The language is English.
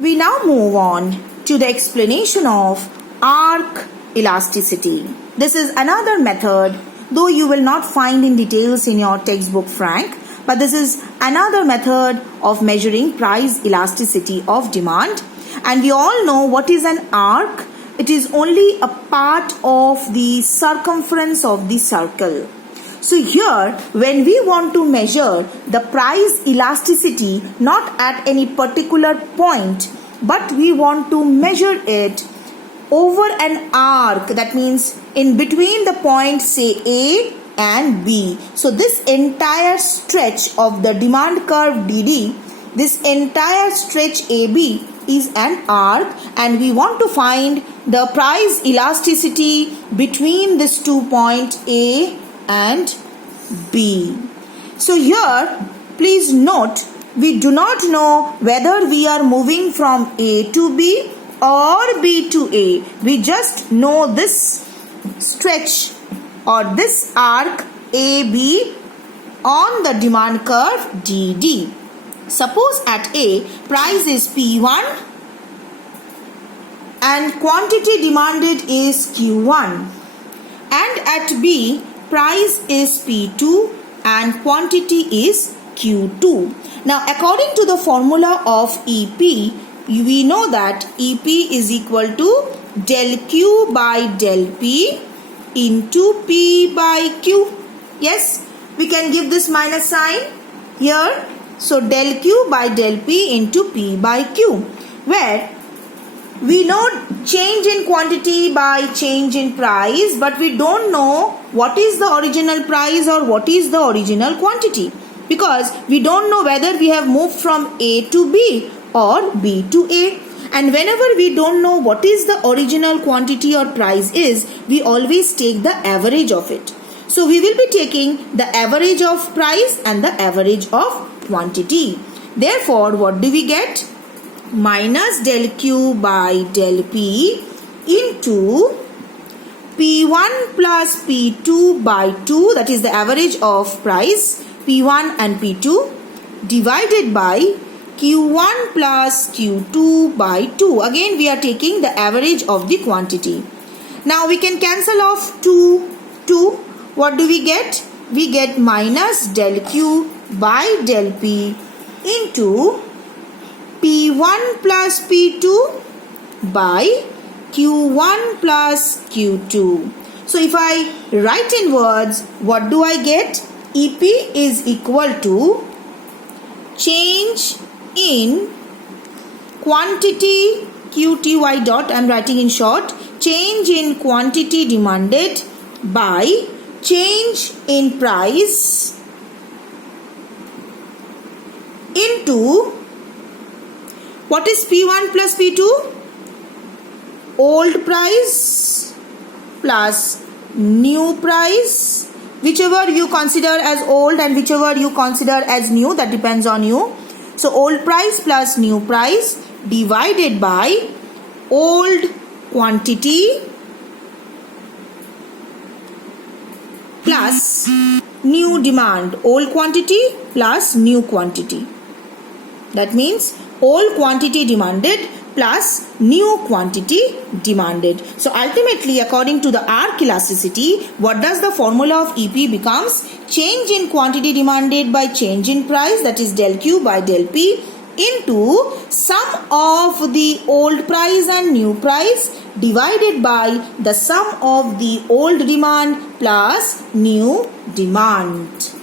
We now move on to the explanation of arc elasticity. This is another method, though you will not find in details in your textbook, Frank, but this is another method of measuring price elasticity of demand. And we all know what is an arc. It is only a part of the circumference of the circle. So here, when we want to measure the price elasticity, not at any particular point, but we want to measure it over an arc, that means in between the points, say A and B. So this entire stretch of the demand curve DD, this entire stretch AB is an arc, and we want to find the price elasticity between these 2 points A and B. So here, please note, we do not know whether we are moving from A to B or B to A. We just know this stretch or this arc AB on the demand curve DD. Suppose at A, price is P1 and quantity demanded is Q1, and at B, price is P2 and quantity is Q2. Now, according to the formula of EP, we know that EP is equal to del Q by del P into P by Q. Yes, we can give this minus sign here. So, del Q by del P into P by Q, where we know change in quantity by change in price, but we don't know what is the original price or what is the original quantity, because we don't know whether we have moved from A to B or B to A. And whenever we don't know what is the original quantity or price is, we always take the average of it. So we will be taking the average of price and the average of quantity. Therefore, what do we get? Minus del Q by del P into P1 plus P2 by 2, that is the average of price P1 and P2, divided by Q1 plus Q2 by 2. Again, we are taking the average of the quantity. Now we can cancel off 2. What do we get? We get minus del Q by del P into P1 plus P2 by Q1 plus Q2. So if I write in words, what do I get? EP is equal to change in quantity QTY dot, I am writing in short, change in quantity demanded by change in price into, what is P1 plus P2? Old price plus new price, whichever you consider as old and whichever you consider as new, that depends on you. So old price plus new price divided by old quantity plus new demand. Old quantity plus new quantity. That means old quantity demanded plus new quantity demanded. So ultimately, according to the arc elasticity, what does the formula of EP becomes? Change in quantity demanded by change in price, that is del Q by del P, into sum of the old price and new price divided by the sum of the old demand plus new demand.